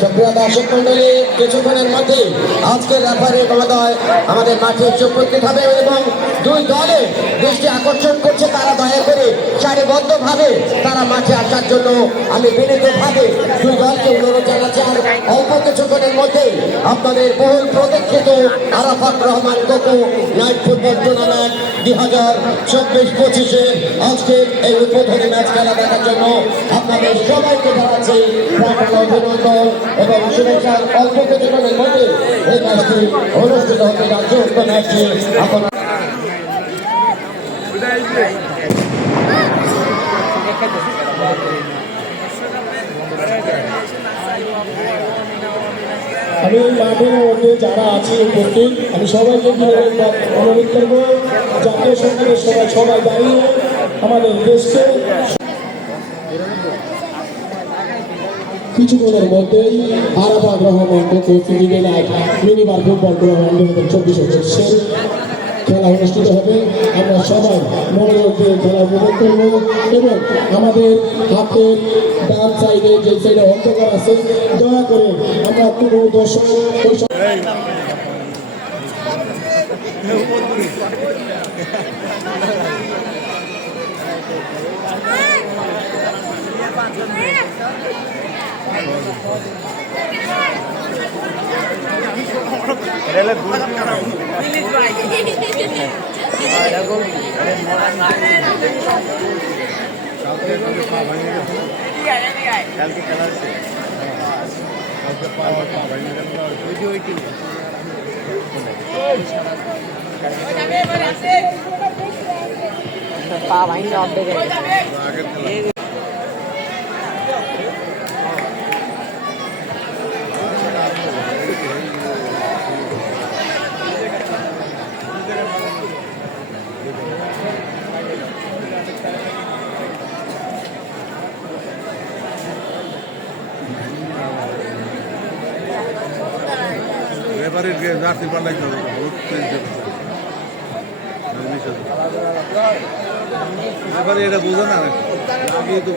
সুপ্রিয় দর্শক মন্ডলী, কিছুক্ষণের মধ্যে আজকের রেফারি মহোদয় আমাদের মাঠে উপস্থিত হবে এবং দুই দলে দৃষ্টি আকর্ষণ করছে। তারা দয়া করে সারিবদ্ধভাবে তারা মাঠে আসার জন্য আমি বিনীতভাবে দুই দলকে অনুরোধ জানাচ্ছি। আর অল্প কিছুক্ষণের মধ্যে আপনাদের বহুল প্রতীক্ষিত Arafat Rahman Koko night football tournament 2024-25 আজকে এই উদ্বোধনী ম্যাচ খেলা দেখার জন্য আপনাদের সবাইকে জানাচ্ছি অভিনন্দন এবং শুভেচ্ছার অল্প কিছুক্ষণের মধ্যে এই ম্যাচটি অনুষ্ঠিত হতে যাচ্ছে। উক্ত ম্যাচটি এখন আমি মাঠের মধ্যে যারা আছে উপস্থিত আমি সবাইকে অনুরোধ করবো জাতীয় সঙ্গীতের সবাই দাঁড়িয়ে আমাদের দেশকে কিছুক্ষণের মধ্যেই Arafat Rahman cocoa physical night minibar football tournament 2024 খেলা অনুষ্ঠিত হবে। আমরা সবাই মনোযোগ দিয়ে খেলা উপভোগ করব এবং আমাদের হাতের ডান সাইডে যে সাইডে অন্ধকার আছে দয়া করে আমরা কোনো দর্শক পা ভাঙলে অফ দেখে এবারের জার্সি পাল্লাই এবারে এটা বোঝো না আগে তো